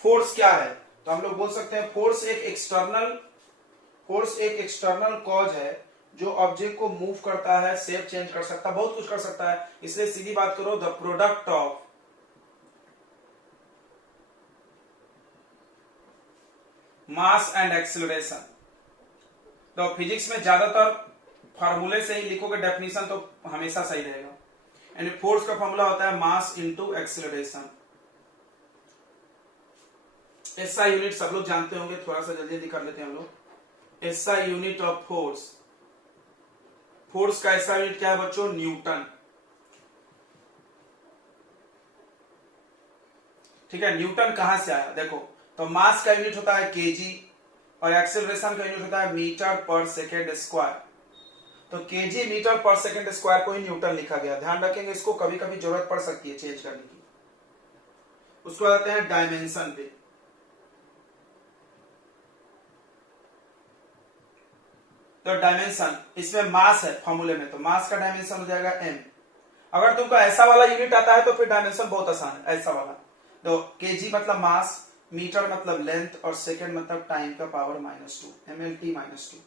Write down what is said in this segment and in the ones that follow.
Force क्या है, तो हम लोग बोल सकते हैं फोर्स एक एक्सटर्नल कॉज है जो ऑब्जेक्ट को मूव करता है, शेप चेंज कर सकता है, बहुत कुछ कर सकता है। इसलिए सीधी बात करो, the product of mass and acceleration. तो फिजिक्स में ज्यादातर फार्मूले से ही लिखोगे डेफिनेशन तो हमेशा सही रहेगा। यानी फोर्स का फॉर्मूला होता है mass into acceleration. SI unit सब लोग जानते होंगे, थोड़ा सा जल्दी जल्दी कर लेते हैं हम लोग। SI unit of force, force का एसआई यूनिट क्या है बच्चों, न्यूटन। ठीक है, न्यूटन कहां से आया देखो, तो मास का यूनिट होता है केजी और एक्सेलरेशन का यूनिट होता है मीटर पर सेकेंड स्क्वायर। तो केजी मीटर पर सेकेंड स्क्वायर को ही न्यूटन लिखा गया। ध्यान रखेंगे, इसको कभी कभी जरूरत पड़ सकती है चेंज करने की। उसको आते हैं डायमेंशन पे। तो डायमेंशन, इसमें मास है फॉर्मूले में, तो मास का डायमेंशन हो जाएगा m। अगर तुमको ऐसा वाला यूनिट आता है तो फिर डायमेंशन बहुत आसान है, ऐसा वाला। तो केजी मतलब मास, मीटर मतलब लेंथ और सेकेंड मतलब टाइम का पावर -2, mlt -2।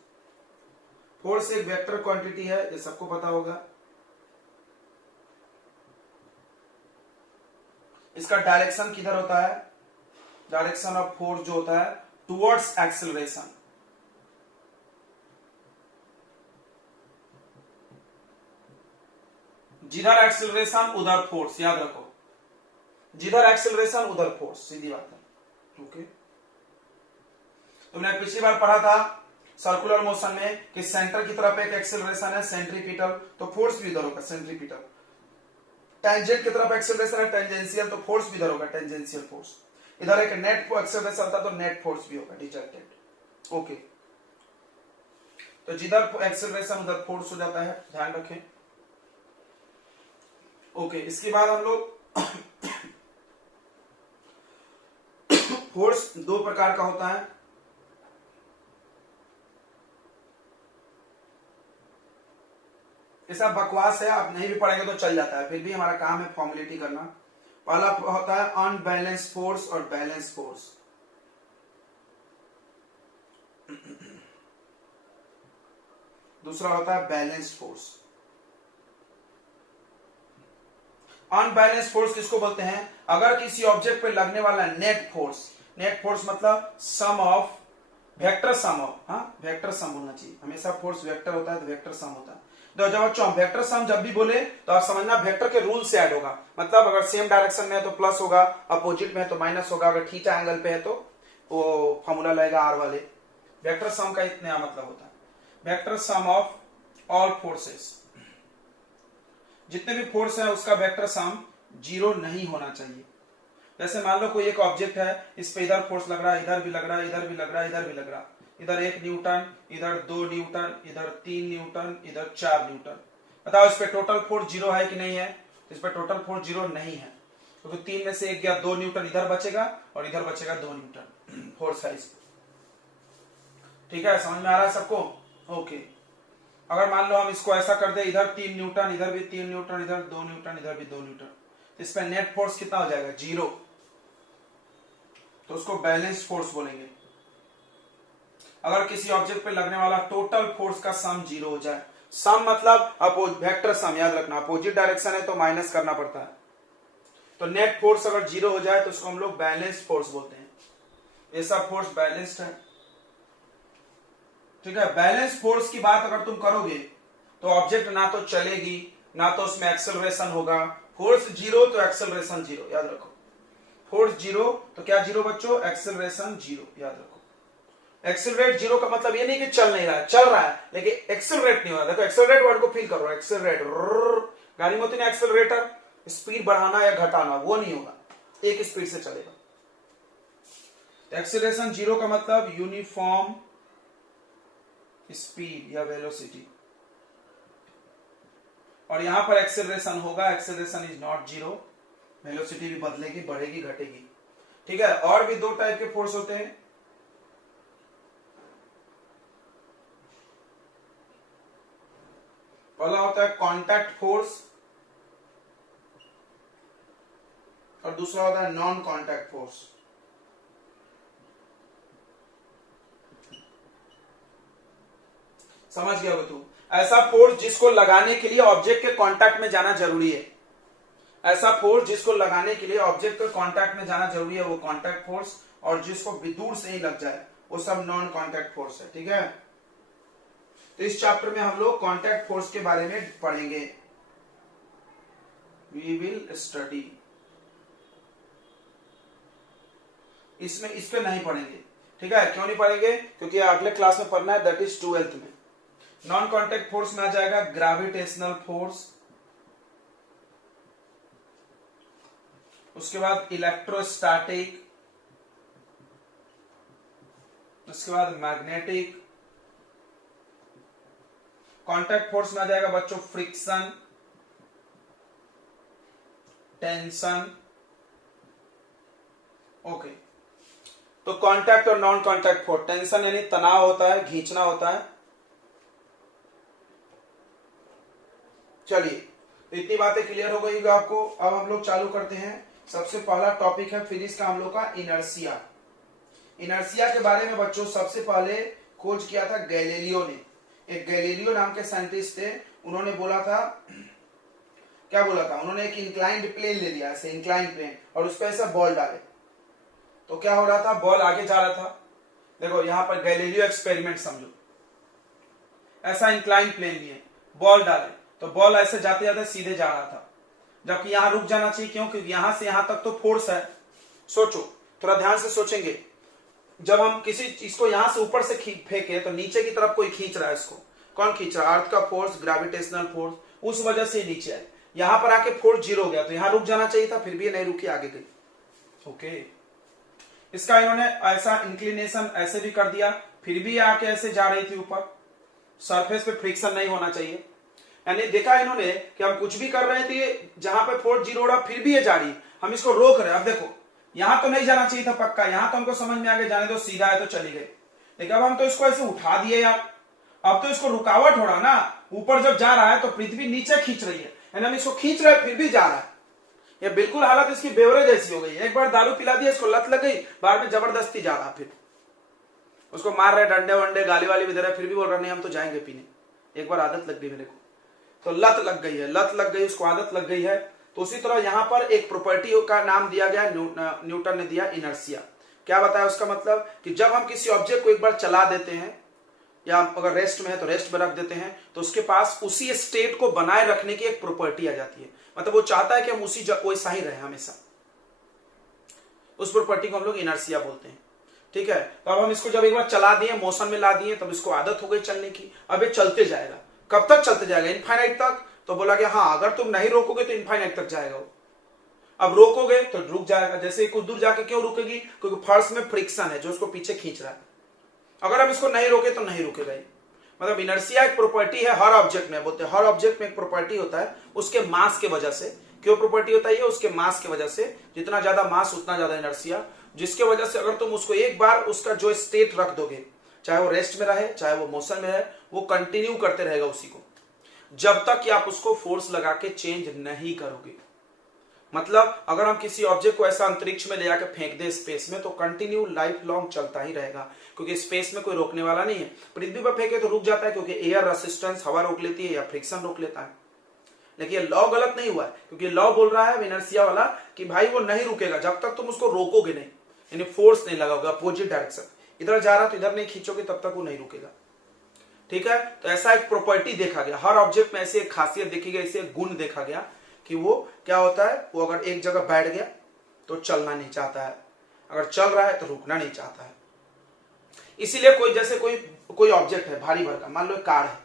फोर्स एक वेक्टर क्वांटिटी है, ये सबको पता होगा। इसका डायरेक्शन किधर होता है, डायरेक्शन ऑफ फोर्स जो होता है टुवर्ड्स एक्सेलरेशन। जिधर एक्सेलरेशन उधर फोर्स, याद रखो, जिधर एक्सेलरेशन उधर फोर्स, सीधी बात है। ओके, तुमने पिछली बार पढ़ा था सर्कुलर मोशन में कि सेंटर की तरफ एक एक्सेलरेशन है सेंट्रीपिटल, तो फोर्स भी इधर होगा सेंट्रीपिटल। टेंजेंट की तरफ एक्सेलरेशन है टेंजेंशियल, तो फोर्स भी इधर होगा टेंजेंशियल फोर्स। इधर एक नेट एक्सेलरेशन होता तो नेट फोर्स भी होगा, डिरेक्टेड। ओके, तो जिधर एक्सेलरेशन उधर फोर्स हो जाता है, ध्यान रखें। ओके, इसके बाद हम लोग फोर्स दो प्रकार का होता है। ये सब बकवास है, आप नहीं भी पढ़ेंगे तो चल जाता है, फिर भी हमारा काम है फॉर्मेलिटी करना। पहला होता है अनबैलेंस फोर्स और बैलेंस फोर्स। दूसरा होता है बैलेंस्ड फोर्स। अनबैलेंस फोर्स किसको बोलते हैं, अगर किसी ऑब्जेक्ट पे लगने वाला नेट फोर्स, नेट फोर्स मतलब सम ऑफ वेक्टर सम ऑफ, हाँ वेक्टर सम होना चाहिए, हमेशा फोर्स वेक्टर होता है तो वेक्टर सम होता है। तो जब बच्चों वेक्टर सम जब भी बोले तो आप समझना वेक्टर के रूल से ऐड होगा। मतलब अगर सेम डायरेक्शन में है तो प्लस होगा, अपोजिट में है तो माइनस होगा, अगर थीटा एंगल पे है तो वो फॉर्मूला लगेगा आर वाले। वेक्टर सम का इतना मतलब होता है, vector sum of all forces, जितने भी फोर्स है उसका वेक्टर सम जीरो नहीं होना चाहिए। जैसे मान लो कोई एक ऑब्जेक्ट है, इस पे इधर फोर्स लग रहा है, इधर भी लग रहा है, इधर भी लग रहा है, इधर भी लग रहा है, इधर 1 न्यूटन, इधर 2 न्यूटन, इधर 3 न्यूटन, इधर 4 न्यूटन। बताओ इस पे टोटल फोर्स जीरो है कि नहीं है, तो इस पे टोटल फोर्स जीरो नहीं है, तो 3 में से 1 गया, 2 न्यूटन इधर बचेगा और इधर बचेगा 2 न्यूटन फोर्स है इस पे। ठीक है, समझ में आ रहा है सबको। ओके, अगर मान लो हम इसको ऐसा कर दे, इधर 3 न्यूटन, इधर भी 3 न्यूटन, इधर 2 न्यूटन, इधर भी 2 न्यूटन, तो इस पे नेट फोर्स कितना हो जाएगा, जीरो। तो उसको बैलेंस्ड फोर्स बोलेंगे। अगर किसी ऑब्जेक्ट पे लगने वाला टोटल फोर्स का सम जीरो हो जाए, सम मतलब वेक्टर सम, याद रखना अपोजिट डायरेक्शन है तो माइनस करना पड़ता है, तो नेट फोर्स अगर जीरो हो जाए तो उसको हम लोग बैलेंस्ड फोर्स बोलते हैं। ये सब फोर्स बैलेंस्ड है। ठीक है, बैलेंस फोर्स की बात अगर तुम करोगे तो ऑब्जेक्ट ना तो चलेगी ना तो उसमें एक्सेलरेशन होगा। फोर्स जीरो तो एक्सेलरेशन जीरो, याद रखो। फोर्स जीरो तो क्या जीरो बच्चों, एक्सेलरेशन जीरो, याद रखो। एक्सेलरेट जीरो का मतलब ये नहीं कि चल नहीं रहा है, चल रहा है लेकिन एक्सेलरेट नहीं हो रहा। देखो एक्सेलरेट वर्ड को फील करो, एक्सेलरेट, गाड़ी में होती है ना एक्सेलरेटर, स्पीड बढ़ाना या घटाना, वो नहीं होगा, एक स्पीड से चलेगा। एक्सेलरेशन जीरो का मतलब यूनिफॉर्म स्पीड या वेलोसिटी, और यहां पर एक्सेलरेशन होगा, acceleration is not zero, velocity भी बदलेगी, बढ़ेगी, घटेगी। ठीक है, और भी दो टाइप के फोर्स होते हैं। पहला होता है कांटेक्ट फोर्स और दूसरा होता है नॉन कांटेक्ट फोर्स। समझ गया हो तू? ऐसा फोर्स जिसको लगाने के लिए ऑब्जेक्ट के कांटेक्ट में जाना जरूरी है, ऐसा फोर्स जिसको लगाने के लिए ऑब्जेक्ट के कांटेक्ट में जाना जरूरी है वो कांटेक्ट फोर्स, और जिसको दूर से ही लग जाए वो सब नॉन कांटेक्ट फोर्स है। ठीक है, तो इस चैप्टर में हम लोग कांटेक्ट फोर्स के बारे में पढ़ेंगे। वी विल स्टडी, इसमें इस पे नहीं पढ़ेंगे। ठीक है, क्यों नहीं पढ़ेंगे? क्योंकि अगले क्लास में पढ़ना है, दैट इज 12th में। नॉन कांटेक्ट फोर्स में आ जाएगा ग्रेविटेशनल फोर्स, उसके बाद इलेक्ट्रोस्टैटिक, उसके बाद मैग्नेटिक। कांटेक्ट फोर्स में आ जाएगा बच्चों फ्रिक्शन, टेंशन। ओके, तो कांटेक्ट और नॉन कांटेक्ट फोर्स, टेंशन यानी तनाव होता है, खींचना होता है। चलिए, तो इतनी बातें क्लियर हो गई आपको। अब हम लोग चालू करते हैं। सबसे पहला टॉपिक है फिजिक्स का हम लोग का इनर्शिया। इनर्शिया के बारे में बच्चों सबसे पहले खोज किया था गैलीलियो ने। एक गैलीलियो नाम के साइंटिस्ट थे, उन्होंने बोला था, क्या बोला था? उन्होंने एक इंक्लाइंड प्लेन ले लिया, ऐसे इंक्लाइंड प्लेन, और उस पर ऐसा बॉल डाले, तो क्या हो रहा था? बॉल आगे जा रहा था। देखो यहां पर गैलीलियो एक्सपेरिमेंट समझो, ऐसा इंक्लाइंड प्लेन लिए, बॉल डाले, तो बॉल ऐसे जाते जाते सीधे जा रहा था, जबकि यहां रुक जाना चाहिए। क्यों? क्योंकि यहां से यहां तक तो फोर्स है। सोचो, थोड़ा ध्यान से सोचेंगे, जब हम किसी चीज को यहां से ऊपर से फेंके तो नीचे की तरफ कोई खींच रहा है इसको। कौन खींच रहा है? अर्थ का फोर्स, ग्रेविटेशनल फोर्स, उस वजह से नीचे है। यहां पर आके फोर्स जीरो हो गया, तो यहां रुक जाना चाहिए था, फिर भी नहीं रुकी, आगे गई। ओके, इसका इन्होंने ऐसा इंक्लिनेशन ऐसे भी कर दिया, फिर भी आके ऐसे जा रही थी ऊपर। सरफेस पे फ्रिक्शन नहीं होना चाहिए, यानी देखा इन्होंने कि हम कुछ भी कर रहे थे, जहां पे फोर्स जीरो हो रहा फिर भी ये जा रही, हम इसको रोक रहे हैं। अब देखो यहां तो नहीं जाना चाहिए था पक्का, यहां तो हमको समझ में आ गया जाने दो, सीधा है तो चली गई, लेकिन अब हम तो इसको ऐसे उठा दिए यार, अब तो इसको रुकावट हो रहा ना। ऊपर जब जा रहा है तो पृथ्वी नीचे खींच रही है, यानी हम इसको खींच रहे हैं फिर भी जा रहा है। ये बिल्कुल हालत इसकी बेवरे जैसी हो गई है। एक बार दारू पिला दिया, इसको लत लग गई, बाद में जबरदस्ती जा रहा, फिर उसको मार रहे, डंडे वंडे गाली वाली भी दे रहे, फिर भी बोल रहा नहीं हम तो जाएंगे पीने। एक बार आदत लग गई मेरे को, तो लत लग गई है, लत लग गई, उसको आदत लग गई है। तो उसी तरह यहां पर एक प्रॉपर्टी का नाम दिया गया, न्यूटन ने दिया, इनर्शिया। क्या बताया उसका मतलब? कि जब हम किसी ऑब्जेक्ट को एक बार चला देते हैं, या अगर रेस्ट में है तो रेस्ट में रख देते हैं, तो उसके पास उसी स्टेट को बनाए रखने की एक प्रॉपर्टी आ जाती है। मतलब वो चाहता है कि हम उसी वैसा ही रहे हमेशा। उस प्रॉपर्टी को हम लोग इनर्शिया बोलते हैं। ठीक है, तो अब हम इसको जब एक बार चला दिए, मोशन में ला दिए, तब इसको आदत हो गई चलने की। अब ये चलते जाएगा। कब तक चलते जाएगा? इनफाइनाइट तक। तो बोला कि हाँ, अगर तुम नहीं रोकोगे तो इनफाइनाइट तक जाएगा वो। अब रोकोगे तो रुक जाएगा। जैसे कुछ दूर जाके क्यों रुकेगी? क्योंकि फर्श में फ्रिक्शन है जो उसको पीछे खींच रहा है। अगर हम इसको नहीं रोके तो नहीं रुकेगा। मतलब इनर्शिया एक प्रॉपर्टी है हर ऑब्जेक्ट में, बोलते हैं हर ऑब्जेक्ट में एक प्रॉपर्टी होता है उसके मास के वजह से। क्यों प्रॉपर्टी होता है? उसके मास की वजह से, जितना ज्यादा मास उतना ज्यादा इनर्शिया, जिसके वजह से अगर तुम उसको एक बार उसका जो स्टेट रख दोगे, चाहे वो रेस्ट में रहे चाहे वो मोशन में रहे, वो कंटिन्यू करते रहेगा उसी को, जब तक कि आप उसको फोर्स लगा के चेंज नहीं करोगे। मतलब अगर हम किसी ऑब्जेक्ट को ऐसा अंतरिक्ष में ले जाकर फेंक दे स्पेस में, तो कंटिन्यू लाइफ लॉन्ग चलता ही रहेगा, क्योंकि स्पेस में कोई रोकने वाला नहीं है। पृथ्वी पर फेंके तो रुक जाता है, क्योंकि एयर रेसिस्टेंस, हवा रोक लेती है या फ्रिक्शन रोक लेता है। लेकिन ये लॉ गलत नहीं हुआ है, क्योंकि लॉ बोल रहा है इनर्शिया वाला कि भाई वो नहीं रुकेगा जब तक तुम उसको रोकोगे नहीं, यानी फोर्स नहीं लगाओगे अपोजिट डायरेक्शन। इधर जा रहा तो इधर नहीं खींचोगे तब तक वो नहीं रुकेगा। ठीक है, तो ऐसा एक प्रॉपर्टी देखा गया हर ऑब्जेक्ट में, ऐसी एक खासियत देखी गई, ऐसे एक गुण देखा गया कि वो क्या होता है, वो अगर एक जगह बैठ गया तो चलना नहीं चाहता है, अगर चल रहा है तो रुकना नहीं चाहता है। इसीलिए कोई जैसे कोई ऑब्जेक्ट है भारी भरकम, मान लो कार है,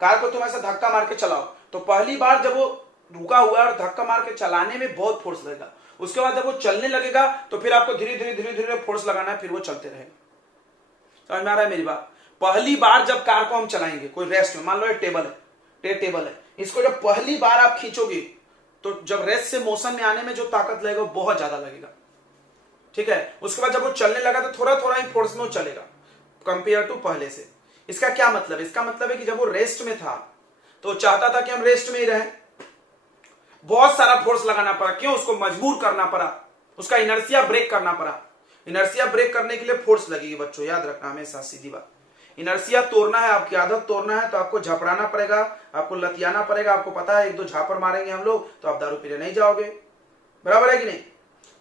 कार को तुम ऐसा धक्का मार के चलाओ, तो पहली बार जब वो रुका हुआ है और धक्का मार के चलाने में बहुत फोर्स लगेगा, उसके बाद जब वो चलने लगेगा तो फिर आपको धीरे धीरे फोर्स लगाना है, फिर वो चलते रहेगा। समझ में आ रहा है मेरी बात? पहली बार जब कार को हम चलाएंगे कोई रेस्ट में, मान लो ये टेबल है, इसको जब पहली बार आप खींचोगे तो जब रेस्ट से मोशन में आने में जो ताकत लगेगा वो बहुत ज्यादा लगेगा। ठीक है, उसके बाद जब वो चलने लगा तो थोड़ा थोड़ा ही फोर्स में वो चलेगा कंपेयर टू पहले से। इसका क्या मतलब? इसका मतलब है कि जब वो रेस्ट में था तो चाहता था कि हम रेस्ट में ही रहें, बहुत सारा फोर्स लगाना पड़ा। क्यों? उसको मजबूर करना पड़ा, उसका इनर्शिया ब्रेक करना पड़ा। इनर्शिया ब्रेक करने के लिए फोर्स लगेगी बच्चों, याद रखना हमेशा, सीधी बात। इनर्सिया तोड़ना है, आपकी आदत तोड़ना है तो आपको झपड़ाना पड़ेगा, आपको लतियाना पड़ेगा। आपको पता है एक दो झापड़ मारेंगे हम लोग तो आप दारू पीने नहीं जाओगे, बराबर है कि नहीं।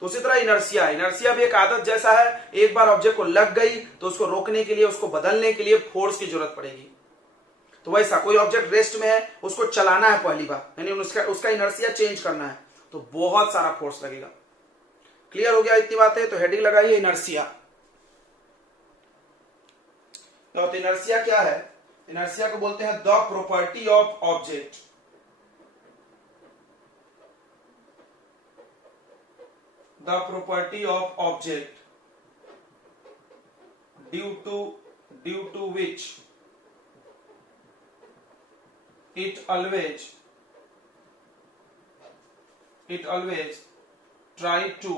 तो उसी तरह इनर्सिया, इनर्सिया भी एक आदत जैसा है, एक बार ऑब्जेक्ट को लग गई तो उसको रोकने के लिए, उसको बदलने के लिए फोर्स की जरूरत पड़ेगी। तो वैसा कोई ऑब्जेक्ट रेस्ट में है, उसको चलाना है पहली बार, यानी उसका इनर्सिया चेंज करना है तो बहुत सारा फोर्स लगेगा। क्लियर हो गया इतनी बातें, तो हेडिंग लगाइए इनर्सिया। तो इनर्सिया क्या है? इनर्सिया को बोलते हैं the property of object, the property of object due to which it always try to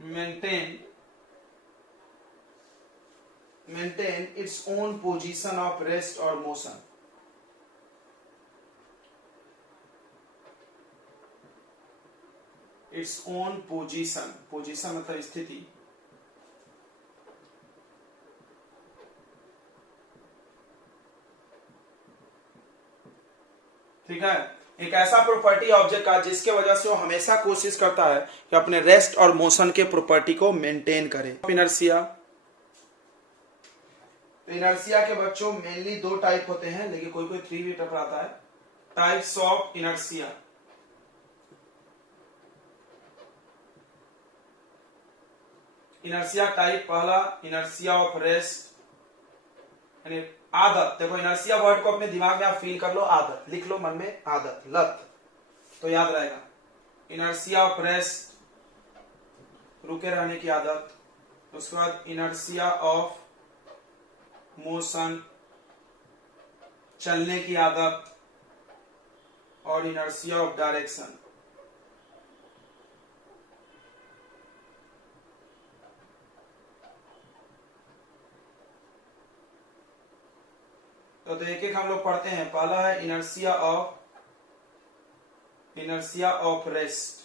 maintain its own position of rest or motion. Its own position मतलब स्थिति, ठीक है। एक ऐसा प्रॉपर्टी ऑब्जेक्ट का जिसके वजह से वो हमेशा कोशिश करता है कि अपने रेस्ट और मोशन के प्रॉपर्टी को मेंटेन करे। इनर्सिया, तो इनर्सिया के बच्चों मेनली दो टाइप होते हैं, लेकिन कोई कोई थ्री भी टकराता है। Types of inertia, inertia type पहला इनर्सिया ऑफ रेस्ट, यानी आदत। देखो इनर्सिया वर्ड को अपने दिमाग में आप फील कर लो, आदत लिख लो मन में, आदत लत तो याद रहेगा। इनर्सिया ऑफ रेस्ट, रुके रहने की आदत। उसके बाद इनर्सिया ऑफ मोशन, चलने की आदत। और इनर्सिया ऑफ डायरेक्शन, तो एक एक हम लोग पढ़ते हैं। पहला है इनर्सिया ऑफ रेस्ट।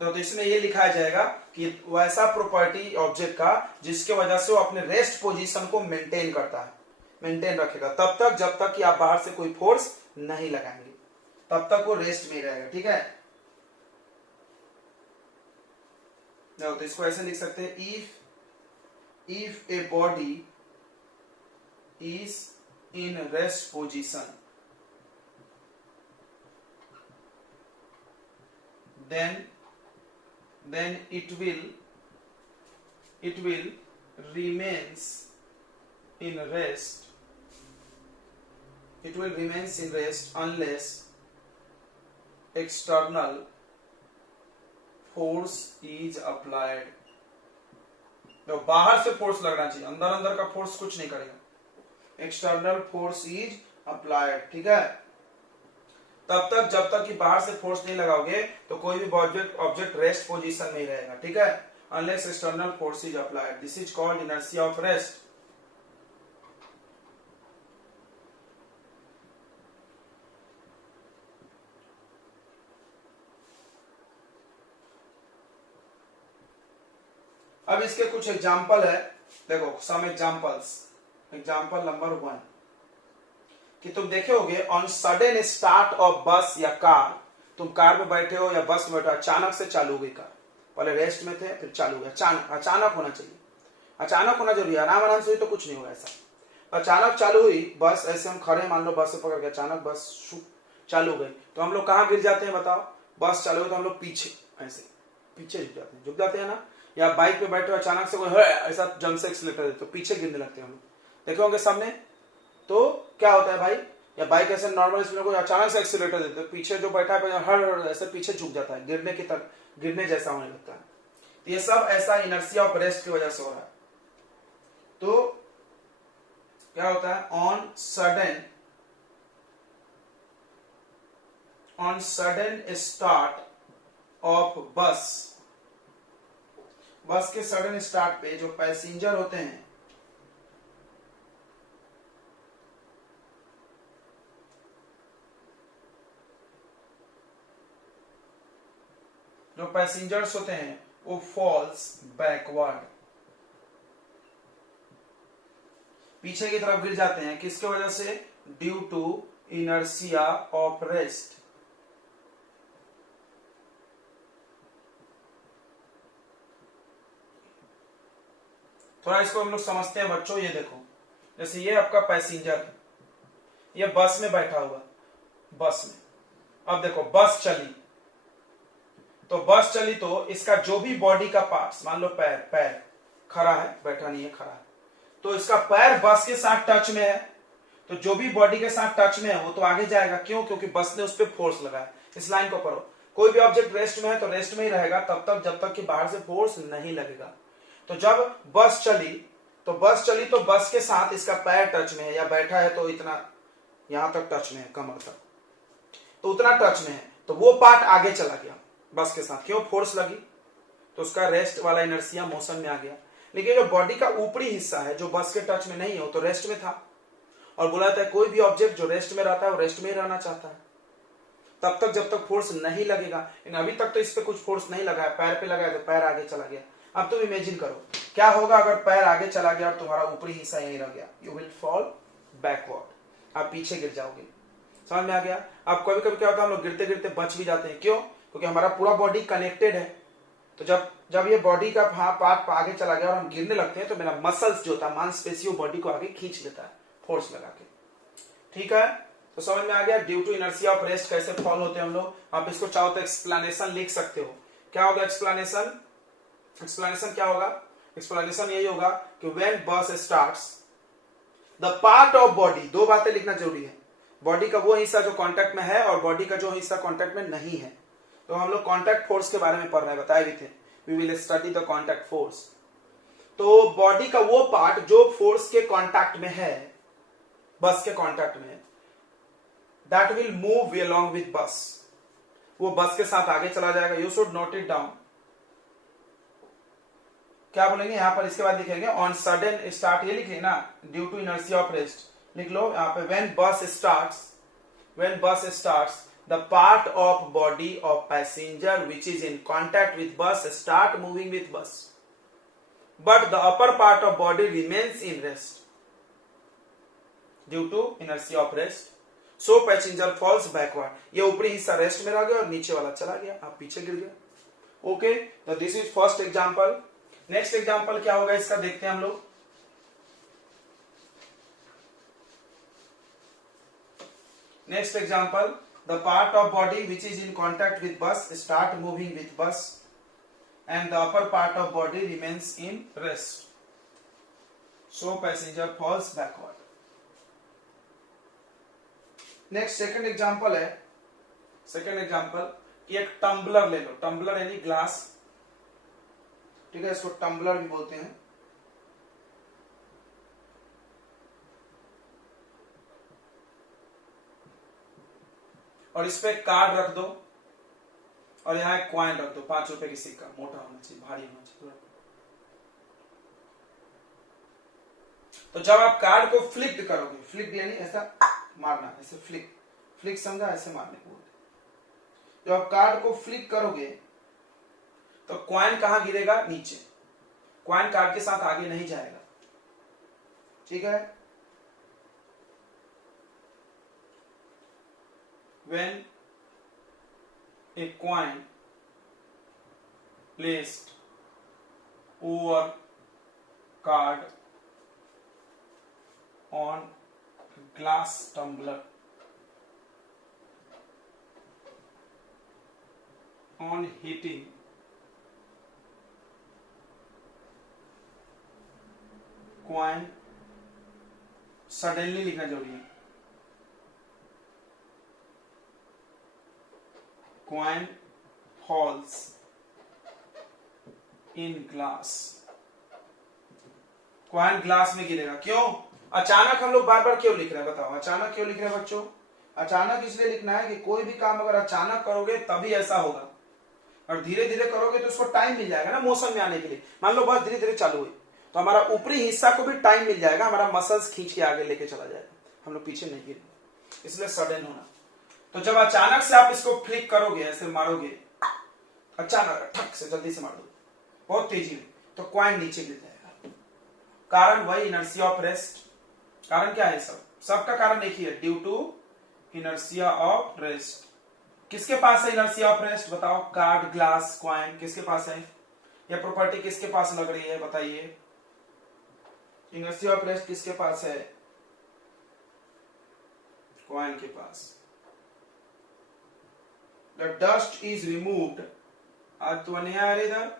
तो इसमें ये लिखा जाएगा कि वैसा प्रॉपर्टी ऑब्जेक्ट का जिसके वजह से वो अपने रेस्ट पोजीशन को मेंटेन करता है, मेंटेन रखेगा तब तक जब तक कि आप बाहर से कोई फोर्स नहीं लगाएंगे, तब तक वो रेस्ट में रहेगा, ठीक है। तो इसको ऐसे लिख सकते हैं, if a body is in rest position, then it will remains in rest, unless external force is applied। तो बाहर से फोर्स लगना चाहिए, अंदर का फोर्स कुछ नहीं करेगा। एक्सटर्नल फोर्स इज अप्लाइड, ठीक है। तब तक जब तक कि बाहर से फोर्स नहीं लगाओगे तो कोई भी ऑब्जेक्ट रेस्ट पोजीशन में ही रहेगा, ठीक है। Unless external force is applied, this is called inertia of rest. अब इसके कुछ एग्जाम्पल है, देखो सम एग्जाम्पल्स। एग्जाम्पल नंबर 1 कि तुम देखे होगे ऑन सडन स्टार्ट ऑफ बस या कार, तुम कार में बैठे हो या बस में बैठे हो, अचानक से चालू हो गई कार, पहले रेस्ट में थे फिर चालू हो गया। अचानक होना चाहिए, अचानक होना जरूरी है, आराम से हुई तो कुछ नहीं होगा। ऐसा अचानक चालू हुई बस, ऐसे हम खड़े मान लो बस से पकड़ के, अचानक बस चालू हो गई तो हम लोग कहाँ गिर जाते हैं बताओ? बस चालू हो तो हम लोग पीछे, ऐसे पीछे झुक जाते हैं ना। या बाइक पे बैठे हो अचानक से कोई ऐसा जंप से एक्सीलरेटर दे तो पीछे गिरने लगते हैं हम लोग, देखे होंगे सामने। तो क्या होता है भाई, या बाइक ऐसे नॉर्मल स्पीड में अचानक से एक्सीलरेटर देते हैं, पीछे जो बैठा है हर ऐसे पीछे झुक जाता है, गिरने की तरफ, गिरने जैसा होने लगता है। तो ये सब ऐसा इनर्शिया ऑफ रेस्ट की वजह से हो रहा है। तो क्या होता है, ऑन सडन स्टार्ट ऑफ बस के सडन स्टार्ट पे जो पैसेंजर होते हैं, जो पैसेंजर्स होते हैं वो फॉल्स बैकवर्ड, पीछे की तरफ गिर जाते हैं। किसके वजह से? Due to inertia of rest. थोड़ा इसको हम लोग समझते हैं बच्चों। ये देखो, जैसे ये आपका पैसेंजर है, ये बस में बैठा हुआ, बस में। अब देखो बस चली, तो बस चली तो इसका जो भी बॉडी का पार्ट्स, मान लो पैर, पैर खड़ा है, बैठा नहीं है, खड़ा है, तो इसका पैर बस के साथ टच में है, तो जो भी बॉडी के साथ टच में है वो तो आगे जाएगा। क्यों? क्योंकि बस ने उस पर फोर्स लगाया। इस लाइन को पढ़ो। कोई भी ऑब्जेक्ट रेस्ट में है तो रेस्ट में ही रहेगा तब तक जब तक कि बाहर से फोर्स नहीं लगेगा। तो जब बस चली तो बस के साथ इसका पैर टच में है, या बैठा है तो इतना यहां तक टच में है, कमर तक, तो उतना टच में है, तो वो पार्ट आगे चला गया बस के साथ। क्यों? फोर्स लगी, तो उसका रेस्ट वाला इनर्शिया मोशन में आ गया। लेकिन जो बॉडी का ऊपरी हिस्सा है जो बस के टच में नहीं हो तो रेस्ट में था। और बोला जाता है कोई भी ऑब्जेक्ट जो रेस्ट में रहता है वो रेस्ट में ही रहना चाहता है तब तक जब तक फोर्स नहीं लगेगा। लेकिन अभी तक तो इस पे कुछ फोर्स नहीं लगा है, पैर पे लगा है तो पैर आगे चला गया। अब तुम इमेजिन करो क्या होगा अगर पैर आगे चला गया और तुम्हारा ऊपरी हिस्सा यहीं रह गया। यू विल फॉल बैकवर्ड, आप पीछे गिर जाओगे। समझ में आ गया? अब कभी कभी क्या होता है, हम लोग गिरते गिरते बच भी जाते हैं। क्यों? क्योंकि हमारा पूरा बॉडी कनेक्टेड है। तो जब ये बॉडी का पार्ट आगे चला गया और हम गिरने लगते हैं तो मेरा मसल्स जो था, मांसपेशी, बॉडी को आगे खींच लेता है फोर्स लगा के। ठीक है, तो समझ में आ गया due to inertia of rest कैसे फॉल होते हैं हम लोग। आप इसको चाहो तो एक्सप्लेनेशन लिख सकते हो। क्या होगा एक्सप्लेनेशन? एक्सप्लेनेशन क्या होगा? एक्सप्लेनेशन यही होगा कि when bus starts the part of body, दो बातें लिखना जरूरी है। बॉडी का वो हिस्सा जो कांटेक्ट में है और बॉडी का जो हिस्सा कांटेक्ट में नहीं है। तो हम लोग कांटेक्ट फोर्स के बारे में पढ़ रहे हैं, बताए भी थे। We will study the contact force. तो बॉडी का वो पार्ट जो फोर्स के कांटेक्ट में है, बस के कांटेक्ट में, that will move along with बस, वो बस के साथ आगे चला जाएगा। You should note it down. क्या बोलेंगे यहां पर? इसके बाद लिखेंगे ऑन सडन स्टार्ट, ये लिखे ना, due to inertia of rest लिख लो यहां पे। When bus starts the part of body of passenger which is in contact with bus start moving with bus, but the upper part of body remains in rest due to inertia of rest, so passenger falls backward. ये ऊपरी हिस्सा rest में रह गया और नीचे वाला चला गया, आप पीछे गिर गए। ओके, तो this is first example. Next example क्या होगा इसका देखते हैं हम लोग। Next example, the part of body which is in contact with bus start moving with bus and the upper part of body remains in rest, so passenger falls backward. Next second example है, second example कि एक tumbler ले लो, tumbler यानी glass, ठीक है, इसको tumbler भी बोलते हैं। और इस पे कार्ड रख दो और यहां एक कॉइन रख दो, 5 रुपए की सिक्का, मोटा होना चाहिए, भारी होना चाहिए। तो जब आप कार्ड को फ्लिप करोगे, फ्लिप यानी ऐसा मारना, ऐसे फ्लिक समझा, ऐसे मारने को बोलते। जब आप कार्ड को फ्लिप करोगे तो कॉइन कहां गिरेगा? नीचे। कॉइन कार्ड के साथ आगे नहीं जाएगा, ठीक है। When a coin placed over card on glass tumbler on hitting coin, suddenly लिखना जरूरी है। Coin falls in glass, coin glass में गिरेगा। क्यों? अचानक हम लोग बार बार क्यों लिख रहे हैं बताओ? अचानक क्यों लिख रहे हैं बच्चों? अचानक इसलिए लिखना है कि कोई भी काम अगर अचानक करोगे तभी ऐसा होगा, और धीरे धीरे करोगे तो उसको टाइम मिल जाएगा ना मोशन में आने के लिए। मान लो बस धीरे धीरे चालू हुई तो हमारा ऊपरी हिस्सा को भी टाइम मिल जाएगा, हमारा मसल्स खींच के आगे लेके चला जाएगा, हम लोग पीछे नहीं गिरेंगे। इसलिए सडन होना। तो जब अचानक से आप इसको फ्लिक करोगे, ऐसे मारोगे, अचानक ठक से जल्दी से मार दो, बहुत तेजी में, तो कॉइन नीचे गिर जाएगा। कारण वही, इनर्शिया ऑफ रेस्ट। कारण क्या है? सबका कारण एक ही है, due to inertia of rest. किसके पास है इनर्शिया ऑफ रेस्ट? बताओ। कार्ड, ग्लास, कॉइन किसके पास है? यह प्रॉपर्टी किसके पास लग रही है? बताइए। इनर्शिया ऑफ रेस्ट किसके पास है? कॉइन के पास। द डस्ट इज रिमूव्ड, आज तो नहीं आ रही इधर,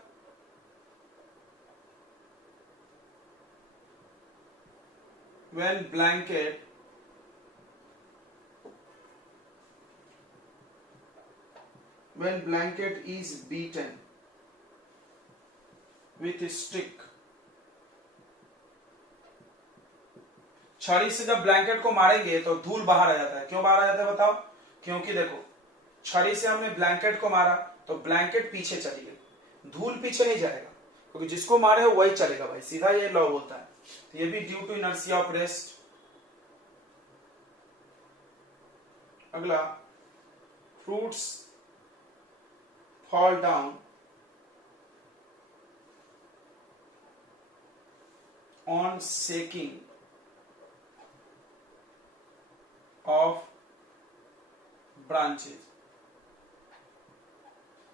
when blanket is beaten with a stick। छड़ी से जब ब्लैंकेट को मारेंगे तो धूल बाहर आ जाता है। क्यों बाहर आ जाता है बताओ? क्योंकि देखो, छड़ी से हमने ब्लैंकेट को मारा तो ब्लैंकेट पीछे चली गई, धूल पीछे नहीं जाएगा, क्योंकि जिसको मारे हो वही चलेगा भाई, सीधा ये लॉ होता है। तो ये भी due to inertia of rest. अगला, fruits fall down on shaking of branches.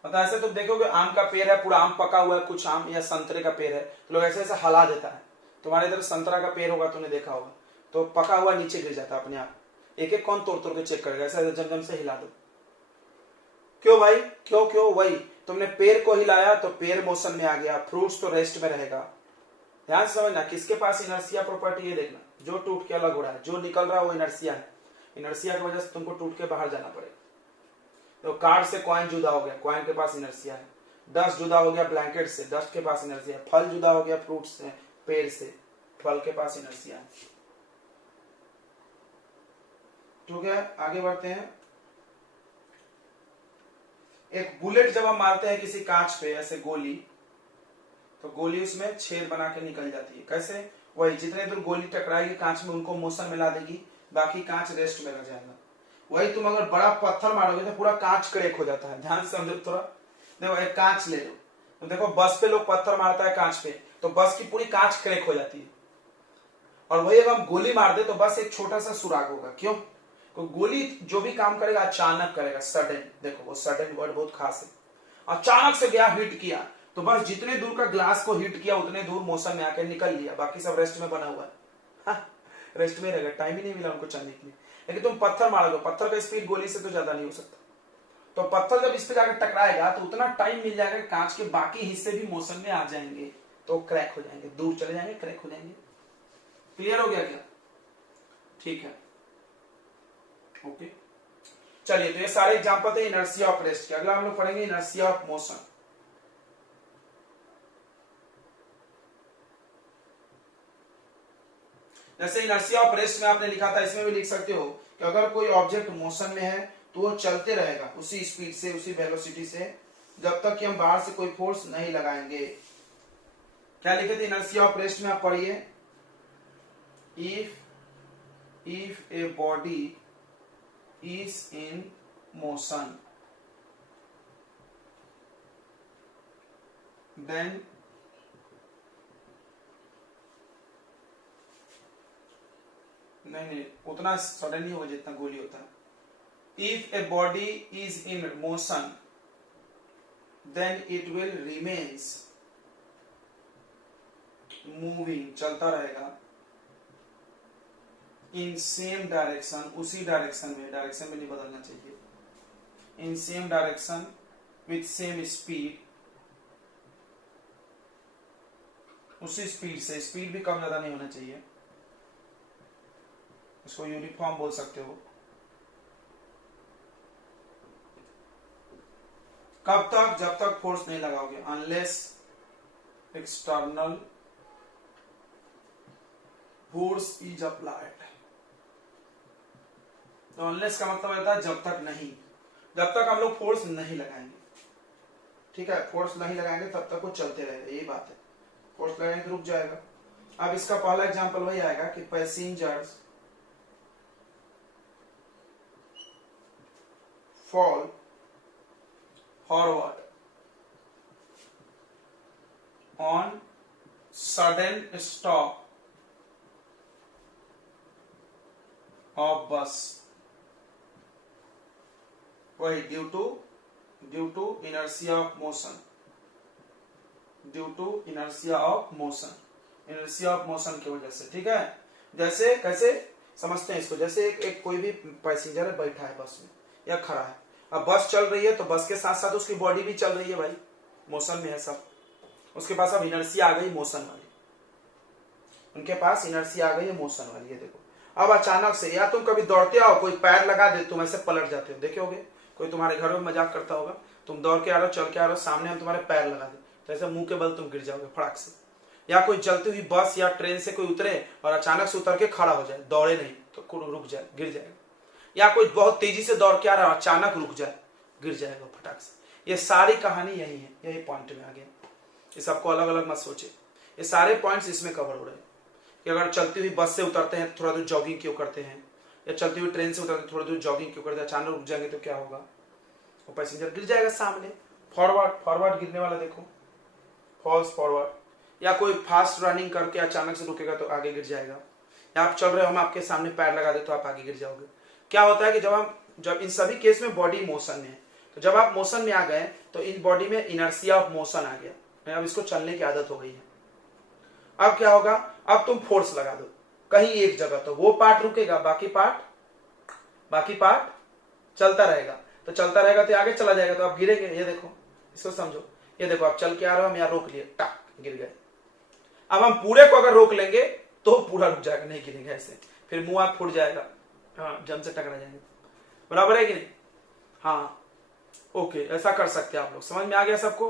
मतलब ऐसे तुम देखोगे आम का पेड़ है, पूरा आम पका हुआ है, कुछ आम या संतरे का पेड़ है, तो लोग ऐसे ऐसे हिला देता है। तुम्हारे इधर संतरा का पेड़ होगा, तुमने देखा होगा, तो पका हुआ नीचे गिर जाता है अपने आप। एक एक कौन तोड़ तोड़ के चेक करेगा? ऐसे जम से हिला दो। क्यों भाई? क्यों वही, तुमने पेड़ को हिलाया तो पेड़ मोशन में आ गया, फ्रूट्स तो रेस्ट में रहेगा। ध्यान से समझना, किसके पास इनर्शिया प्रॉपर्टी है देखना। जो टूट के अलग हो रहा है, जो निकल रहा है वो इनर्शिया है। इनर्शिया की वजह से तुमको टूट के बाहर जाना पड़ेगा। तो कार्ड से कॉइन जुदा हो गया, कॉइन के पास इनर्शिया है। डस्ट जुदा हो गया ब्लैंकेट से, डस्ट के पास इनर्शिया है। फल जुदा हो गया फ्रूट से, पेड़ से, फल के पास इनर्शिया है। ठीक है, आगे बढ़ते हैं। एक बुलेट जब हम मारते हैं किसी कांच पे, ऐसे गोली, तो गोली उसमें छेद बना के निकल जाती है। कैसे? वही, जितने दूर गोली टकराएगी कांच में, उनको मोशन मिला देगी, बाकी कांच रेस्ट में रह जाएगा। वही तुम अगर बड़ा पत्थर मारोगे तो पूरा कांच क्रैक हो जाता है। ध्यान से समझो थोड़ा। देखो एक कांच ले लो, तो देखो बस पे लोग पत्थर मारता है कांच पे, तो बस की पूरी कांच क्रैक हो जाती है। और वही अगर हम गोली मार दे तो बस एक छोटा सा सुराग होगा। क्यों? तो गोली जो भी काम करेगा अचानक करेगा, सडन। देखो वो सडन वर्ड बहुत खास है। अचानक से गया, हिट किया, तो बस जितने दूर का ग्लास को हिट किया उतने दूर मोशन में आकर निकल लिया, बाकी सब रेस्ट में बना हुआ है। हाँ, रेस्ट में रहेगा, टाइम ही नहीं मिला उनको चलने के लिए। लेकिन तुम पत्थर मारोगे, पत्थर का स्पीड गोली से तो ज्यादा नहीं हो सकता, तो पत्थर जब इस पे जाकर टकराएगा तो उतना टाइम मिल जाएगा, कांच के बाकी हिस्से भी मोशन में आ जाएंगे, तो क्रैक हो जाएंगे, दूर चले जाएंगे, क्रैक हो जाएंगे। क्लियर हो गया क्या? ठीक है, ओके। चलिए, तो ये सारे एग्जांपल थे इनर्शिया ऑफ रेस्ट के। अगला हम लोग पढ़ेंगे इनर्शिया ऑफ मोशन। जैसे इनर्शिया ऑफ रेस्ट में आपने लिखा था, इसमें भी लिख सकते हो कि अगर कोई ऑब्जेक्ट मोशन में है तो वो चलते रहेगा उसी स्पीड से, उसी वेलोसिटी से, जब तक कि हम बाहर से कोई फोर्स नहीं लगाएंगे। क्या लिखे थे इनर्शिया ऑफ रेस्ट में? आप पढ़िए, if a body is in motion then नहीं, उतना सडन नहीं होगा जितना गोली होता है। If a body is in motion then it will remains moving, चलता रहेगा, इन सेम डायरेक्शन, उसी डायरेक्शन में नहीं बदलना चाहिए, in same direction with same speed, उसी स्पीड से, स्पीड भी कम ज्यादा नहीं होना चाहिए, इसको यूनिफॉर्म बोल सकते हो। कब तक? जब तक फोर्स नहीं लगाओगे, unless external force is applied. तो अनलेस का मतलब होता है जब तक नहीं, जब तक हम लोग फोर्स नहीं लगाएंगे। ठीक है, फोर्स नहीं लगाएंगे तब तक वो चलते रहेगा, यही बात है। फोर्स लगाएंगे तो रुक जाएगा। अब इसका पहला एग्जांपल वही आएगा कि passengers fall forward on sudden stop of bus, वही due to inertia of motion, due to inertia of motion, inertia of motion की वजह से। ठीक है, जैसे कैसे समझते हैं इसको, जैसे एक कोई भी पैसेंजर बैठा है बस में या खड़ा है, अब बस चल रही है तो बस के साथ साथ उसकी बॉडी भी चल रही है भाई, मोशन में है सब, उसके पास अब इनर्शिया आ गई मोशन वाली, उनके पास इनर्शिया आ गई है मोशन वाली। ये देखो अब अचानक से, या तुम कभी दौड़ते आओ कोई पैर लगा दे, तुम ऐसे पलट जाते हो, देखे होगे कोई तुम्हारे घर में मजाक करता होगा, तुम दौड़ के आ रहे हो चल के आ रहे हो, सामने हम तुम्हारे पैर लगा दे तो ऐसे मुंह के बल तुम गिर जाओगे फड़ाक से। या कोई चलती हुई बस या ट्रेन से कोई उतरे और अचानक से उतर के खड़ा हो जाए, दौड़े नहीं तो रुक जाए, गिर जाएगा। या कोई बहुत तेजी से दौड़ के आ रहा है, अचानक रुक जाए, गिर जाएगा फटाक से। ये सारी कहानी यही है, यही पॉइंट में आ गया। ये सबको अलग अलग मत सोचे, ये सारे पॉइंट्स इसमें कवर हो रहे हैं कि अगर चलती हुई बस से उतरते हैं थोड़ा दूर जॉगिंग क्यों करते हैं, या चलती हुई ट्रेन से उतरते थोड़ा दूर जॉगिंग क्यों करते हैं, अचानक रुक जाएंगे तो क्या होगा, वो पैसेंजर गिर जाएगा सामने, फॉरवर्ड गिरने वाला देखो, फॉल्स फॉरवर्ड। या कोई फास्ट रनिंग करके अचानक से रुकेगा तो आगे गिर जाएगा, या आप चल रहे हो हम आपके सामने पैर लगा दे तो आप आगे गिर जाओगे। क्या होता है कि जब इन सभी केस में बॉडी मोशन में है, तो जब आप मोशन में आ गए तो इन बॉडी में इनर्शिया ऑफ मोशन आ गया, अब इसको चलने की आदत हो गई है। अब क्या होगा, अब तुम फोर्स लगा दो कहीं एक जगह तो वो पार्ट रुकेगा, बाकी पार्ट चलता रहेगा, तो चलता रहेगा तो आगे चला जाएगा, तो आप गिरेंगे। ये देखो इसको समझो, ये देखो आप चल के आ रहे हो, हम यहाँ रोक लिए, टक गिर गए। अब हम पूरे को अगर रोक लेंगे तो पूरा रुक जाएगा, नहीं गिरेगा ऐसे, फिर मुंह हाथ फूट जाएगा, हाँ जम से टकरा जाएंगे, बराबर है कि नहीं। हाँ ओके, ऐसा कर सकते हैं आप लोग, समझ में आ गया सबको।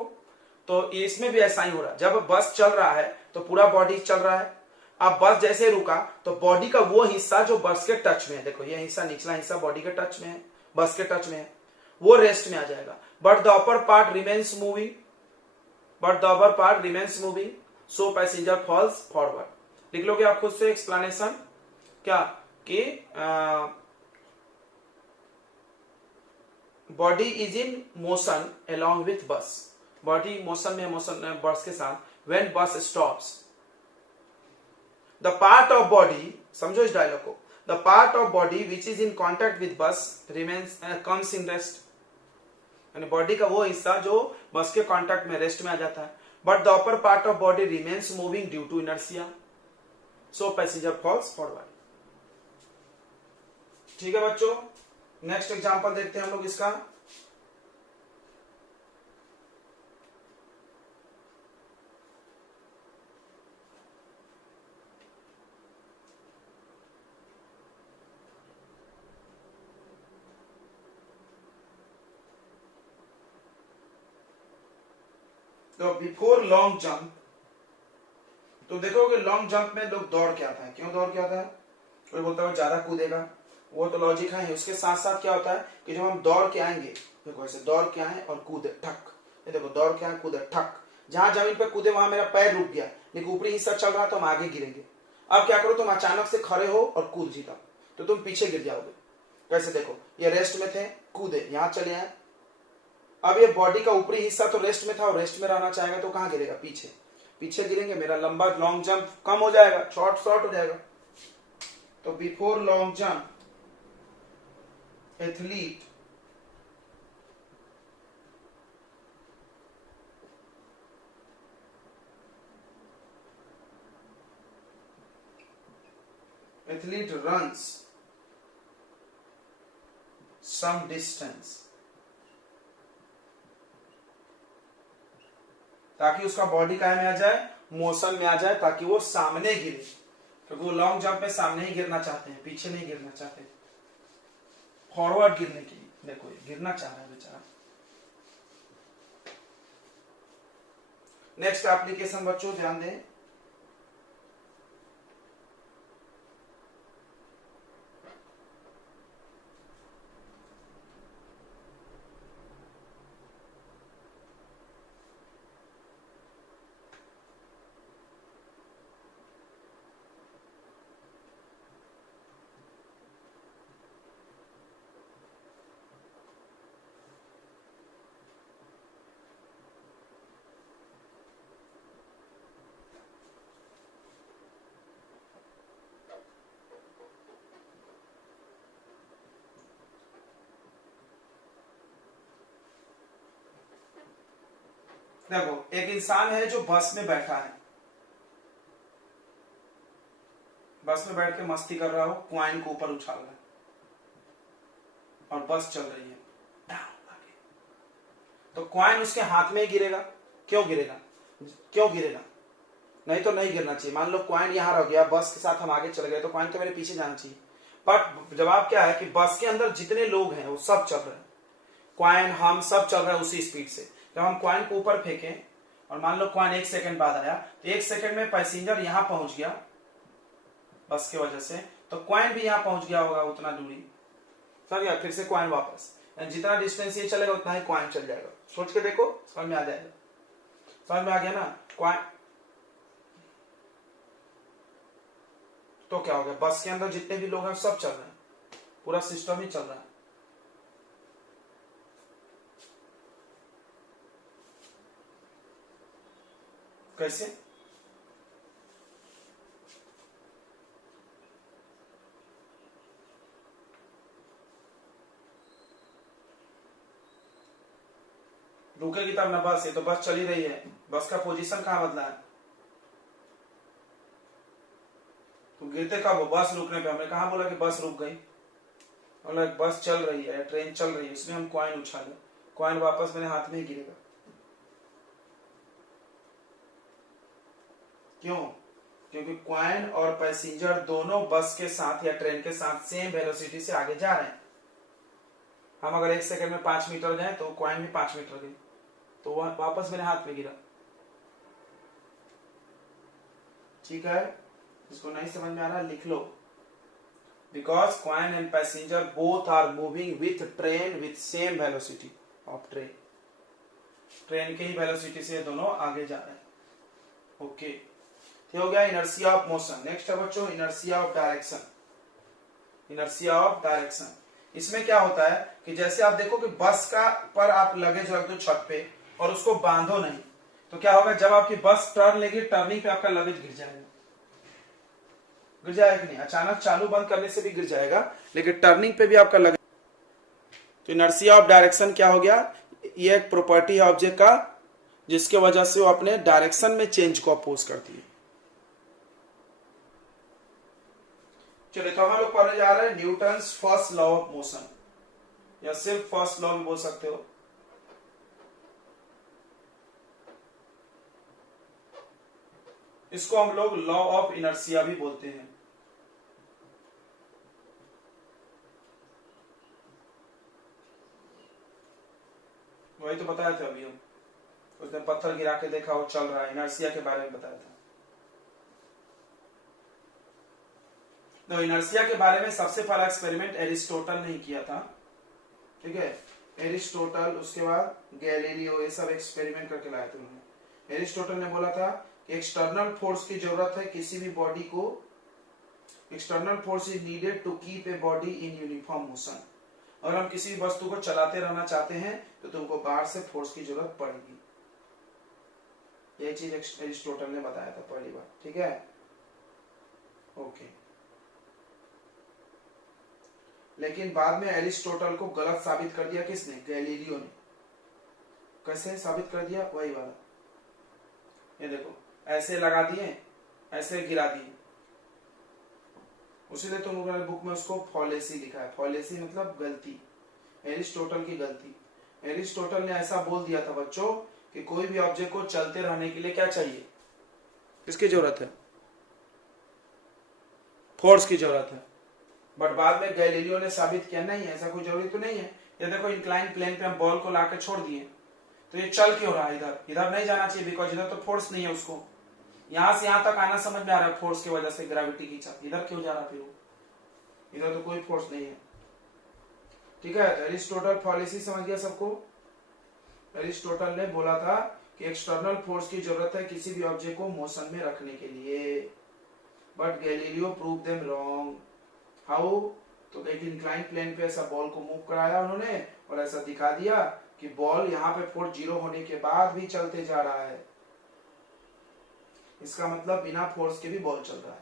तो इसमें भी ऐसा ही हो रहा है, जब बस चल रहा है तो पूरा बॉडी चल रहा है, अब बस जैसे रुका तो बॉडी का वो हिस्सा जो बस के टच में है, देखो ये हिस्सा निचला हिस्सा बॉडी के टच में है, बस के टच में है, वो रेस्ट में आ जाएगा। But the upper part remains moving, so passenger falls forward. लिख लोगे आप खुद से एक्सप्लेनेशन क्या कि body is in motion along with bus, body motion में, मोशन बस के साथ, when bus stops the part of body, समझो इस डायलॉग को, the part of body which is in contact with bus remains comes in rest, यानी बॉडी का वो हिस्सा जो बस के कॉन्टैक्ट में रेस्ट में आ जाता है। But the upper part of body remains moving due to inertia, so passenger falls forward. ठीक है बच्चों, नेक्स्ट एग्जांपल देखते हैं हम लोग इसका। तो बिफोर लॉन्ग जंप, तो देखोगे लॉन्ग जंप में लोग दौड़ के आता है, क्यों दौड़ के आता है, कोई बोलता है ज्यादा कूदेगा, वो तो लॉजिक है। उसके साथ साथ क्या होता है कि जब हम दौड़ के आएंगे, देखो ऐसे दौड़ के आए और कूदे ठक, ये देखो दौड़ के आए कूदे ठक, जहां जमीन पे कूदे वहां मेरा पैर रुक गया, लेकिन ऊपरी हिस्सा चल रहा तो हम आगे गिरेंगे। अब क्या करो, तुम अचानक से खड़े हो और कूद जीता तो तुम पीछे गिर जाओगे। कैसे, देखो ये रेस्ट में थे, कूदे यहां चले आए, अब ये बॉडी का ऊपरी हिस्सा तो रेस्ट में था और रेस्ट में रहना चाहेगा तो कहां गिरेगा, पीछे गिरेंगे, मेरा लंबा लॉन्ग जंप कम हो जाएगा, शॉर्ट हो जाएगा। तो before long jump athlete runs some distance, ताकि उसका बॉडी काय में आ जाए, मोशन में आ जाए, ताकि वो सामने गिरे, क्योंकि वो लॉन्ग जंप में सामने ही गिरना चाहते हैं, पीछे नहीं गिरना चाहते, फॉरवर्ड गिरने के लिए। देखो ये गिरना चाह रहा है बेचारा। नेक्स्ट एप्लीकेशन बच्चों ध्यान दें, देखो एक इंसान है जो बस में बैठा है, बस में बैठ के मस्ती कर रहा हो, क्वाइन को ऊपर उछाल रहा है और बस चल रही है, तो क्वाइन उसके हाथ में ही गिरेगा। क्यों गिरेगा? क्यों गिरेगा? नहीं तो नहीं गिरना चाहिए। मान लो क्वाइन यहां रह गया, बस के साथ हम आगे चले गए, तो क्वाइन तो मेरे पीछे जाना चाहिए। बट जवाब क्या है कि बस के अंदर जितने लोग हैं वो सब चल रहे हैं, क्वाइन हम सब चल रहे हैं उसी स्पीड से। जब हम क्वाइन को ऊपर फेंकें और मान लो क्वाइन 1 सेकंड बाद आया, तो 1 सेकंड में पैसेंजर यहां पहुंच गया बस की वजह से, तो क्वाइन भी यहां पहुंच गया होगा उतना दूरी, समझ गया? फिर से क्वाइन वापस, जितना डिस्टेंस ये चलेगा उतना ही क्वाइन चल जाएगा। सोच के देखो, समझ में आ जाएगा। समझ में आ गया ना? क्वाइन तो क्या हो गया, बस के अंदर जितने भी लोग हैं सब चल रहे हैं, पूरा सिस्टम ही चल रहा है। कैसे? रुकेगी तब ना बस, ये तो बस चली रही है, बस का पोजीशन कहां बदला है? तो गिरते कब हो? बस रुकने पे। हमने कहा बोला कि बस रुक गई, बोला बस चल रही है, ट्रेन चल रही है, इसमें हम क्वाइन उछाले, क्वाइन वापस मेरे हाथ में ही गिरेगा। क्यों? क्योंकि क्वाइन और पैसेंजर दोनों बस के साथ या ट्रेन के साथ सेम वेलोसिटी से आगे जा रहे हैं। हम अगर 1 सेकंड में 5 मीटर गए तो क्वाइन भी 5 मीटर गई, तो वह वापस मेरे हाथ में गिरा। ठीक है, इसको नहीं समझ में आ रहा लिख लो। Because coin and passenger both are moving with train with same velocity of train, train के ही वेलोसिटी से दोनों आगे जा रहे हैं। ओके, हो गया इनर्शिया ऑफ मोशन। नेक्स्ट है बच्चों inertia of direction. Inertia of direction, इसमें क्या होता है कि जैसे आप देखो कि बस का पर आप लगेज रख दो छत पे और उसको बांधो नहीं, तो क्या होगा, जब आपकी बस टर्न लेगी, टर्निंग पे आपका लगेज गिर जाएगा। गिर जाएगा कि नहीं? अचानक चालू बंद करने से भी गिर जाएगा, लेकिन टर्निंग पे भी आपका लगेज। तो इनर्शिया ऑफ डायरेक्शन क्या हो गया, ये एक प्रॉपर्टी है ऑब्जेक्ट का, जिसके वजह से वो अपने डायरेक्शन में चेंज को अपोज करती है। चलिए, तो हम लोग पढ़ने जा रहे हैं Newton's first law of motion, या सिर्फ फर्स्ट लॉ भी बोल सकते हो। इसको हम लोग लॉ ऑफ इनर्शिया भी बोलते हैं। वही तो बताया था अभी हम, उसने पत्थर गिरा के देखा वो चल रहा है, इनर्शिया के बारे में बताया था। तो इनर्शिया के बारे में सबसे पहला एक्सपेरिमेंट एरिस्टोटल ने किया था, ठीक है? एरिस्टोटल, उसके बाद गैलीलियो, ये सब एक्सपेरिमेंट करके लाए थे उन्होंने। एरिस्टोटल ने बोला था कि एक्सटर्नल फोर्स की जरूरत है किसी भी बॉडी को, external force is needed to keep a body in uniform motion. अगर हम किसी वस्तु को चलाते रहना चाहते हैं तो तुमको बाहर से फोर्स की जरूरत पड़ेगी। यही चीज एरिस्टोटल ने बताया था पहली बार, ठीक है? ओके, लेकिन बाद में एरिस्टोटल को गलत साबित कर दिया किसने? गैलीलियो ने। कैसे साबित कर दिया? वही वाला, ये देखो, ऐसे लगा दिए, ऐसे गिरा दिए, उसीलिए तुम लोगों ने बुक में उसको फॉलेसी लिखा है। फॉलेसी मतलब गलती, एरिस्टोटल की गलती। एरिस्टोटल ने ऐसा बोल दिया था बच्चों कि कोई भी ऑब्जेक्ट को चलते रहने के लिए क्या चाहिए? किसकी जरूरत है? फोर्स की जरूरत है। बट बाद में गैलीलियो ने साबित किया नहीं, ऐसा कोई जरूरी तो नहीं है। ये देखो, इंक्लाइन प्लेन पे हम बॉल को लाकर छोड़ दिए, तो ये चल क्यों रहा है? इधर नहीं जाना चाहिए, बिकॉज इधर तो फोर्स नहीं है उसको। यहां से यहां तक आना समझ में आ रहा है, फोर्स की वजह से, ग्रेविटी की चाल। इधर क्यों जा रहा फिर वो? इधर तो कोई फोर्स नहीं है, ठीक है? तो एरिस्टोटल फॉलेसी समझ गया सबको? एरिस्टोटल ने बोला था कि एक्सटर्नल फोर्स की जरूरत है किसी भी ऑब्जेक्ट को मोशन में रखने के लिए, but Galileo prove them wrong. How? तो एक इंक्लाइन प्लेन पे ऐसा बॉल को मूव कराया उन्होंने और ऐसा दिखा दिया कि बॉल यहाँ पे फोर्स 0 होने के बाद भी चलते जा रहा है। इसका मतलब बिना फोर्स के भी बॉल चल रहा है।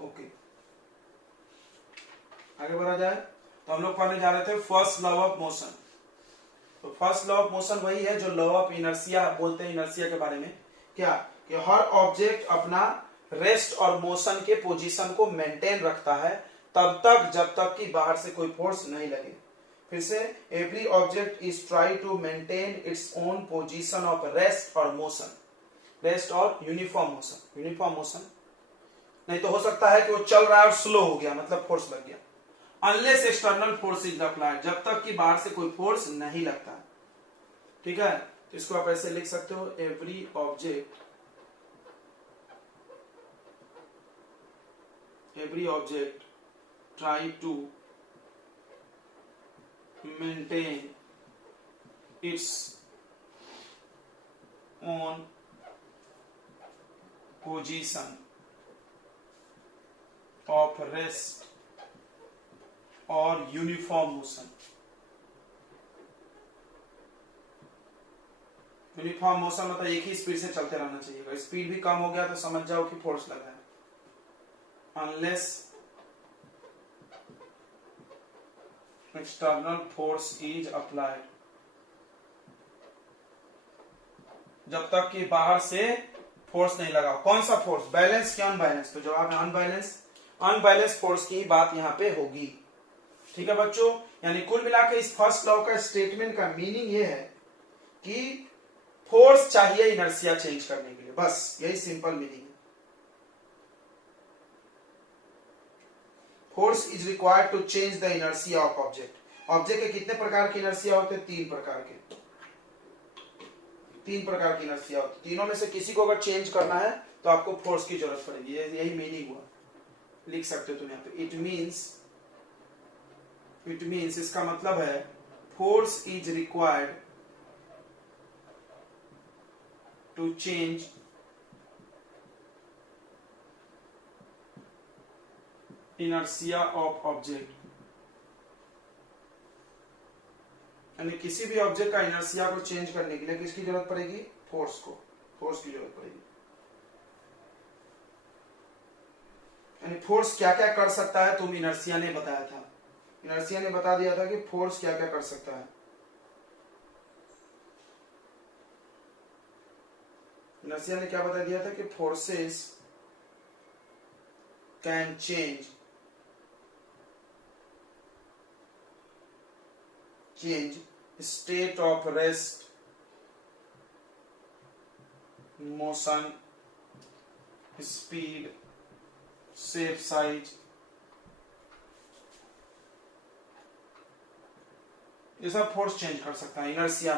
ओके, आगे बढ़ा जाए। तो हम लोग पढ़ने जा रहे थे फर्स्ट लॉ ऑफ मोशन। तो फर्स्ट लॉ ऑफ मोशन वही है जो लॉ ऑफ इनर्शिया बोलते हैं इनर्शिया के बारे में, क्या कि हर ऑब्जेक्ट अपना रेस्ट और मोशन के पोजीशन को मेंटेन रखता है तब तक जब तक कि बाहर से कोई फोर्स नहीं लगे। फिर से, every object is try to maintain its own position of rest और मोशन, रेस्ट और यूनिफॉर्म मोशन, यूनिफॉर्म मोशन। नहीं तो हो सकता है कि वो चल रहा है और स्लो हो गया, मतलब फोर्स लग गया। Unless external force is applied, जब तक कि बाहर से कोई फोर्स नहीं लगता। ठीक है, तो इसको आप ऐसे लिख सकते हो, every object try to maintain its own position of rest और यूनिफॉर्म मोशन। यूनिफॉर्म मोशन मतलब एक ही स्पीड से चलते रहना चाहिए, स्पीड भी कम हो गया तो समझ जाओ कि फोर्स लगा है। Unless external force is applied, जब तक कि बाहर से फोर्स नहीं लगा। कौन सा फोर्स, बैलेंस क्या अनबैलेंस? तो जवाब है अनबैलेंस, अनबैलेंस फोर्स की बात यहां पे होगी। ठीक है बच्चों, यानी कुल मिलाकर इस फर्स्ट लॉ का स्टेटमेंट का मीनिंग ये है कि फोर्स चाहिए इनर्शिया चेंज करने के लिए, बस यही सिंपल मीनिंग है। Force is required to change the inertia of object. Object के कितने प्रकार की इनर्शिया होते हैं? 3 प्रकार के, 3 प्रकार की इनर्शिया होती है। तीनों में से किसी को अगर चेंज करना है तो आपको फोर्स की जरूरत पड़ेगी, यही मीनिंग हुआ। लिख सकते हो तुम यहाँ पे, इट मीन्स इसका मतलब है force is required to change inertia of object, यानी किसी भी ऑब्जेक्ट का इनर्शिया को चेंज करने के लिए किसकी जरूरत पड़ेगी? फोर्स की जरूरत पड़ेगी। यानी फोर्स क्या क्या कर सकता है तुम इनर्शिया ने बताया था, इनर्शिया ने बता दिया था कि फोर्स क्या क्या कर सकता है। इनर्शिया ने क्या बता दिया था कि forces can change state of rest, motion, speed, shape, size, ये सब फोर्स चेंज कर सकता है इनर्शिया।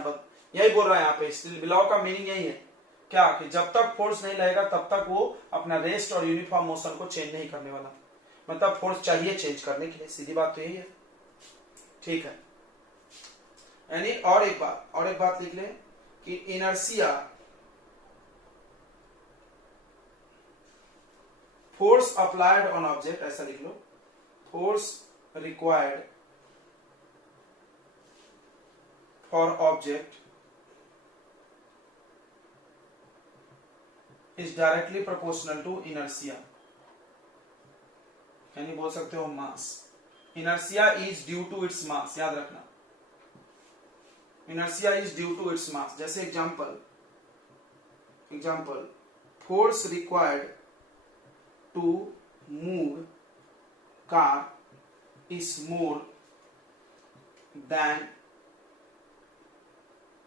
यही बोल रहा है यहाँ पे, लॉ का मीनिंग यही है क्या कि जब तक फोर्स नहीं लगेगा तब तक वो अपना रेस्ट और यूनिफॉर्म मोशन को चेंज नहीं करने वाला, मतलब फोर्स चाहिए चेंज करने के लिए, सीधी बात तो यही है। ठीक है, यानी और एक बात लिख लें कि inertia force applied on object, ऐसा लिख लो, force required for object is directly proportional to inertia, यानी बोल सकते हो mass. Inertia is due to its mass, याद रखना, inertia is due to its mass. जैसे example force required to move car is more than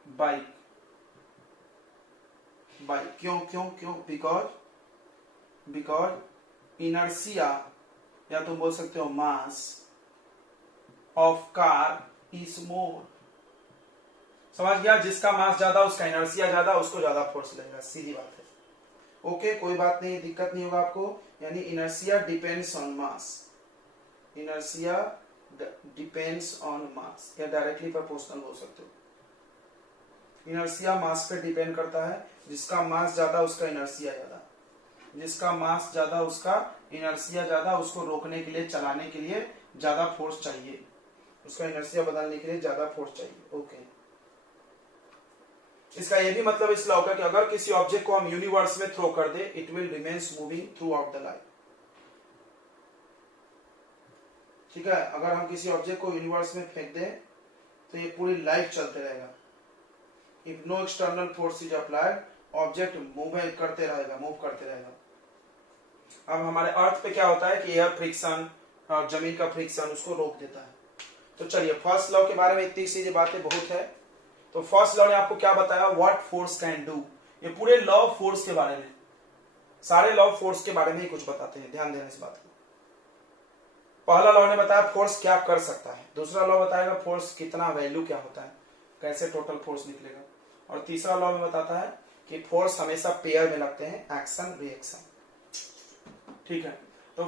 bike. क्यों? Because inertia या तुम बोल सकते हो mass of car is more. समझ गया, जिसका मास ज्यादा उसका इनर्शिया ज्यादा, उसको ज्यादा फोर्स लगेगा, सीधी बात है। ओके, कोई बात नहीं, दिक्कत नहीं होगा आपको। यानी inertia depends on mass, inertia depends on मास, या डायरेक्टली प्रोपोर्शनल बोल सकते हो। इनर्शिया मास पे डिपेंड करता है, जिसका मास ज्यादा उसका इनर्शिया ज्यादा, जिसका मास ज्यादा उसका इनर्शिया ज्यादा, उसको रोकने के लिए, चलाने के लिए ज्यादा फोर्स चाहिए, उसका इनर्शिया बदलने के लिए ज्यादा फोर्स चाहिए। ओके, इसका यह भी मतलब इस लॉ का कि अगर किसी ऑब्जेक्ट को हम यूनिवर्स में थ्रो कर दे, it will remains moving throughout the life. ठीक है, अगर हम किसी ऑब्जेक्ट को यूनिवर्स में फेंक दें तो ये पूरी लाइफ चलते रहेगा। If no external force is applied, object move करते रहेगा, मूव करते रहेगा। अब हमारे अर्थ पे क्या होता है कि एयर फ्रिक्शन और जमीन का फ्रिक्शन उसको रोक देता है। तो चलिए फर्स्ट लॉ के बारे में इतनी सी बातें बहुत है। तो फर्स्ट लॉ ने आपको क्या बताया, व्हाट फोर्स कैन डू। ये पूरे लॉ ऑफ फोर्स के बारे में, सारे लॉ ऑफ फोर्स के बारे में ही कुछ बताते हैं, ध्यान देना इस बात को। पहला लॉ ने बताया फोर्स क्या कर सकता है, दूसरा लॉ बताएगा फोर्स कितना वैल्यू क्या होता है, कैसे टोटल फोर्स निकलेगा, और तीसरा लॉ में बताता है कि फोर्स हमेशा पेयर में लगते हैं, एक्शन रिएक्शन। ठीक है, तो